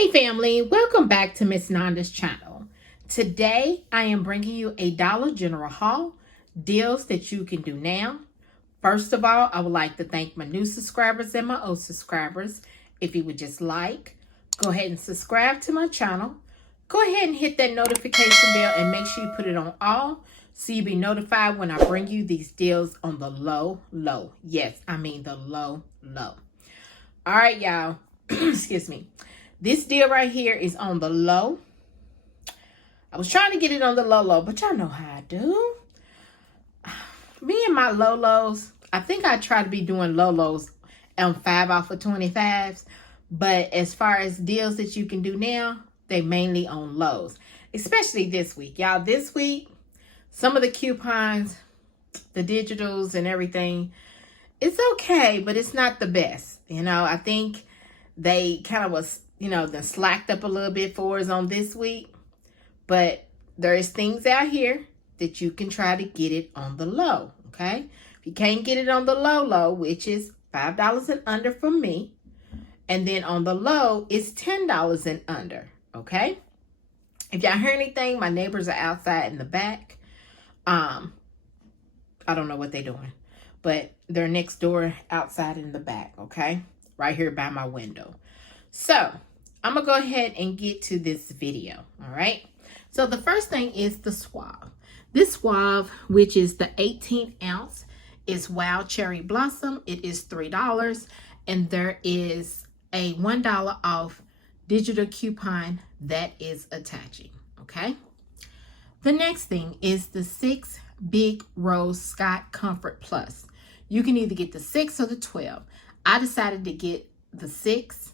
Hey family, welcome back to Miss Nanda's channel. Today I am bringing you a Dollar General haul, deals that you can do now. First of all, I would like to thank my new subscribers and my old subscribers. If you would just like, go ahead and subscribe to my channel. Go ahead and hit that notification bell and make sure you put it on all so you'll be notified when I bring you these deals on the low. Yes, I mean the low. All right, y'all. Excuse me. This deal right here is on the low. I was trying to get it on the low, but y'all know how I do. Me and my lows, I think I try to be doing lows on 5 off of 25s. But as far as deals that you can do now, they mainly on lows. Especially this week. Y'all, this week, some of the coupons, the digitals and everything, it's okay, but it's not the best. You know, I think they kind of was, then slacked up a little bit for us on this week. But there's things out here that you can try to get it on the low, okay? If you can't get it on the low, which is $5 and under from me, and then on the low, it's $10 and under, okay? If y'all hear anything, my neighbors are outside in the back. I don't know what they're doing, but they're next door outside in the back, okay? Right here by my window. So I'm gonna go ahead and get to this video. All right, so the first thing is the Suave. This Suave, which is the 18 ounce, is Wild Cherry Blossom. It is $3, and there is a $1 off digital coupon that is attaching. Okay, the next thing is the 6 Big Rose Scott Comfort Plus. You can either get the 6 or the 12. I decided to get the 6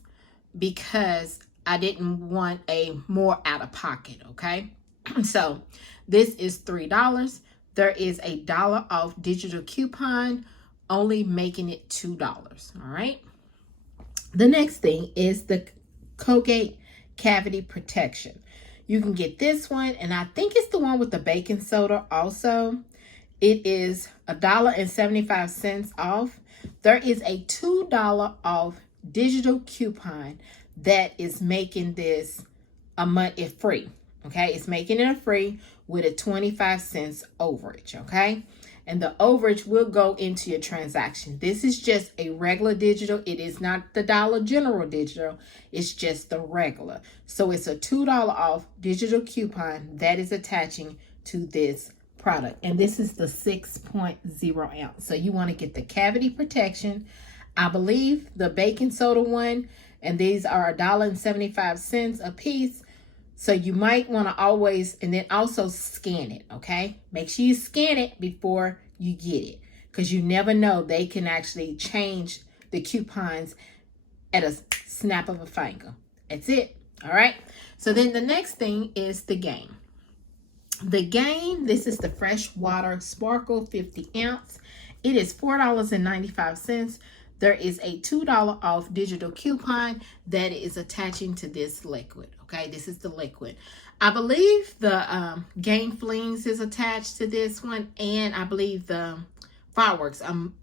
because I didn't want a more out of pocket, okay? So this is $3. There is a $1 off digital coupon, only making it $2, all right? The next thing is the Colgate Cavity Protection. You can get this one, and I think it's the one with the baking soda also. It is $1.75 off. There is a $2 off digital coupon that is making this a month free. Okay, it's making it a free with a 25 cents overage. Okay, and the overage will go into your transaction. This is just a regular digital. It is not the Dollar General digital. It's just the regular. So it's a $2 off digital coupon that is attaching to this product, and this is the 6.0 ounce. So you want to get the cavity protection, I believe the baking soda one, and these are $1.75 a piece. So you might want to always, and then also scan it, okay? Make sure you scan it before you get it, because you never know, they can actually change the coupons at a snap of a finger. That's it, all right? So then the next thing is the Game. The Game, this is the Fresh Water Sparkle 50 ounce. It is $4.95. There is a $2 off digital coupon that is attaching to this liquid. Okay, this is the liquid. I believe the Game Flings is attached to this one, and I believe the Fireworks. I'm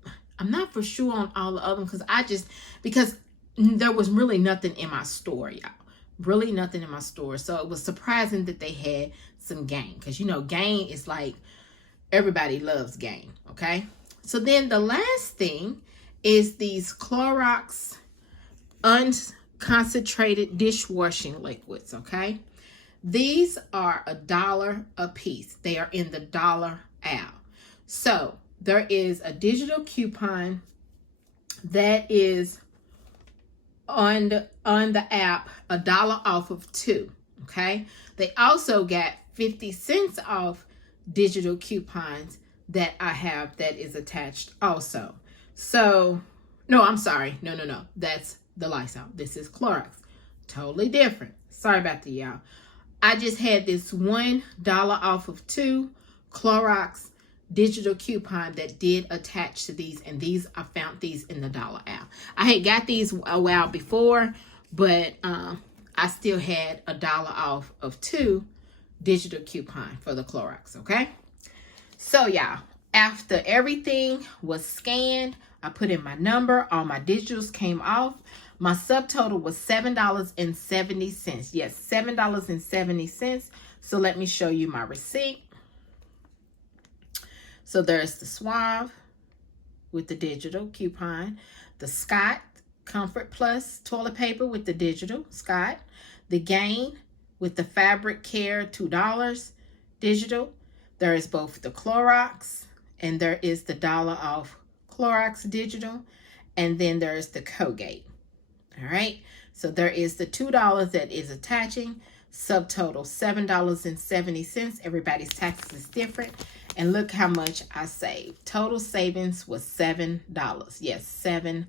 not for sure on all the other because because there was really nothing in my store, y'all. Really nothing in my store. So it was surprising that they had some Game, because Game is like, everybody loves Game. Okay, so then the last thing is these Clorox unconcentrated dishwashing liquids. Okay, these are $1 a piece. They are in the dollar aisle. So there is a digital coupon that is on the app, $1 off of 2. Okay, they also got 50 cents off digital coupons that I have that is attached also. So no, I'm sorry, no, that's the Lysol. This is Clorox, totally different. Sorry about that, y'all. I just had this $1 off of 2 Clorox digital coupon that did attach to these, and I found these in the dollar aisle. I had got these a while before, but I still had $1 off of 2 digital coupon for the Clorox. Okay, so y'all, after everything was scanned, I put in my number, all my digitals came off. My subtotal was $7.70. Yes, $7.70. So let me show you my receipt. So there's the Suave with the digital coupon, the Scott Comfort Plus toilet paper with the digital Scott, the Gain with the Fabric Care $2 digital. There is both the Clorox and there is the $1 off Clorox digital, and then there is the Colgate. All right, so there is the $2 that is attaching. Subtotal $7.70. Everybody's taxes is different. And look how much I saved. Total savings was $7. Yes, $7.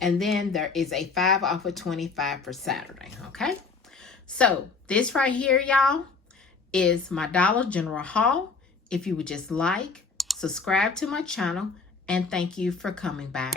And then there is a 5 off of 25 for Saturday. Okay, so this right here, y'all, is my Dollar General haul. If you would just like, subscribe to my channel, and thank you for coming by.